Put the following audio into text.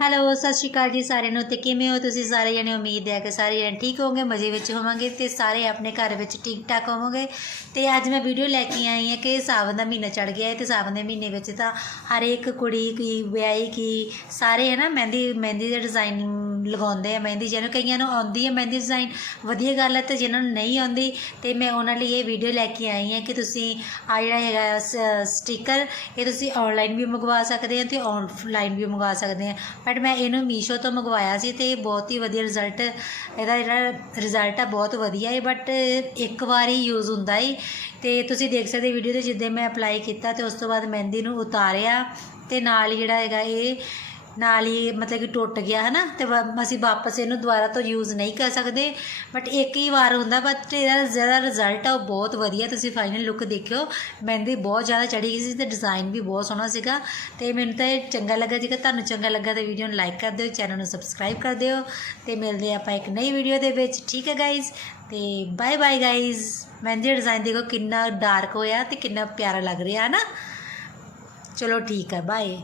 Hello ਸਤਿ ਸ਼੍ਰੀ ਅਕਾਲ ਜੀ ਸਾਰਿਆਂ ਨੂੰ ਤੇ ਕਿਵੇਂ ਹੋ ਤੁਸੀਂ ਸਾਰੇ ਜਣੇ? ਉਮੀਦ ਹੈ ਕਿ ਸਾਰੇ ਜਣੇ ਠੀਕ ਹੋਵੋਗੇ, ਮਜ਼ੇ ਵਿੱਚ ਹੋਵਾਂਗੇ ਤੇ ਸਾਰੇ ਆਪਣੇ ਘਰ ਵਿੱਚ ਠੀਕ ਠਾਕ ਹੋਵੋਗੇ। ਤੇ ਅੱਜ ਮੈਂ ਵੀਡੀਓ ਲੈ ਕੇ ਆਈ ਹਾਂ ਕਿ ਸਾਵਨ ਦਾ ਮਹੀਨਾ ਚੜ ਗਿਆ ਹੈ ਤੇ ਸਾਵਨ ਦੇ ਮਹੀਨੇ ਵਿੱਚ ਤਾਂ ਹਰੇਕ ਕੁੜੀ ਕੀ, ਵਿਆਹੀ ਕੀ, ਸਾਰੇ ਹੈ ਨਾ ਮਹਿੰਦੀ ਮਹਿੰਦੀ ਦੇ ਡਿਜ਼ਾਈਨ ਲਗਾਉਂਦੇ ਆ, ਮਹਿੰਦੀ ਜਿਹਨੂੰ ਕਈਆਂ ਨੂੰ ਆਉਂਦੀ ਹੈ ਮਹਿੰਦੀ ਡਿਜ਼ਾਈਨ ਵਧੀਆ ਗੱਲ ਹੈ ਤੇ ਜਿਨ੍ਹਾਂ ਨੂੰ ਨਹੀਂ ਆਉਂਦੀ, ਤੇ ਮੈਂ ਉਹਨਾਂ ਲਈ ਇਹ ਵੀਡੀਓ ਲੈ ਕੇ ਆਈ ਹਾਂ ਕਿ ਤੁਸੀਂ ਆ ਜਿਹੜਾ ਹੈਗਾ ਸਟicker ਇਹ ਤੁਸੀਂ ਆਨਲਾਈਨ ਵੀ ਮੰਗਵਾ ਸਕਦੇ ਹੋ ਤੇ ਆਫਲਾਈਨ ਵੀ ਮੰਗਵਾ ਸਕਦੇ ਆ ਬਟ ਮੈਂ ਇਹਨੂੰ ਮੀਸ਼ੋ ਤੋਂ ਮੰਗਵਾਇਆ ਸੀ ਤੇ ਬਹੁਤ ਹੀ ਵਧੀਆ ਰਿਜ਼ਲਟ ਇਹਦਾ ਜਿਹੜਾ ਰਿਜ਼ਲਟ ਆ ਬਹੁਤ ਵਧੀਆ ਹੈ ਬਟ ਇੱਕ ਵਾਰ ਹੀ ਯੂਜ਼ ਹੁੰਦਾ ਹੈ ਤੇ ਤੁਸੀਂ ਦੇਖ ਸਕਦੇ ਵੀਡੀਓ ਤੇ ਜਿੱਦਾਂ ਮੈਂ ਅਪਲਾਈ ਕੀਤਾ ਤੇ ਉਸ ਤੋਂ ਬਾਅਦ ਮਹਿੰਦੀ ਨੂੰ ਉਤਾਰਿਆ ਤੇ ਨਾਲ ਹੀ ਜਿਹੜਾ ਹੈਗਾ ਇਹ ਨਾਲ ਹੀ ਮਤਲਬ ਕਿ ਟੁੱਟ ਗਿਆ ਹੈ ਨਾ ਤੇ ਵਾ- ਅਸੀਂ ਵਾਪਸ ਇਹਨੂੰ ਦੁਬਾਰਾ ਤੋਂ ਯੂਜ਼ ਨਹੀਂ ਕਰ ਸਕਦੇ। ਬਟ ਇੱਕ ਹੀ ਵਾਰ ਹੁੰਦਾ ਬਟ ਇਹਦਾ ਜਿਹੜਾ ਰਿਜ਼ਲਟ ਆ ਉਹ ਬਹੁਤ ਵਧੀਆ, ਤੁਸੀਂ ਫਾਈਨਲ ਲੁੱਕ ਦੇਖਿਓ। ਮਹਿੰਦੀ ਬਹੁਤ ਜ਼ਿਆਦਾ ਚੜੀ ਗਈ ਸੀ ਤੇ ਡਿਜ਼ਾਈਨ ਵੀ ਬਹੁਤ ਸੋਹਣਾ ਸੀਗਾ। ਤੇ ਮੈਨੂੰ ਤਾਂ ਇਹ ਚੰਗਾ ਲੱਗਾ ਜੇਕਰ ਤੁਹਾਨੂੰ ਚੰਗਾ ਲੱਗਾ ਤਾਂ ਵੀਡੀਓ ਨੂੰ ਲਾਈਕ ਕਰ ਦਿਓ ਚੈਨਲ ਨੂੰ ਸਬਸਕ੍ਰਾਈਬ ਕਰ ਦਿਓ। ਤੇ ਮਿਲਦੇ ਆਪਾਂ ਇੱਕ ਨਈ ਵੀਡੀਓ ਦੇ ਵਿੱਚ, ਠੀਕ ਹੈ ਗਾਇਜ਼ ਤੇ ਬਾਏ ਬਾਏ ਗਾਇਜ਼ ਮਹਿੰਦੀ ਦਾ ਡਿਜ਼ਾਈਨ ਦੇਖੋ ਕਿੰਨਾ ਡਾਰਕ ਹੋਇਆ ਤੇ ਕਿੰਨਾ ਪਿਆਰਾ ਲੱਗ ਰਿਹਾ ਹੈ ਨਾ ਚਲੋ ਠੀਕ ਹੈ ਬਾਏ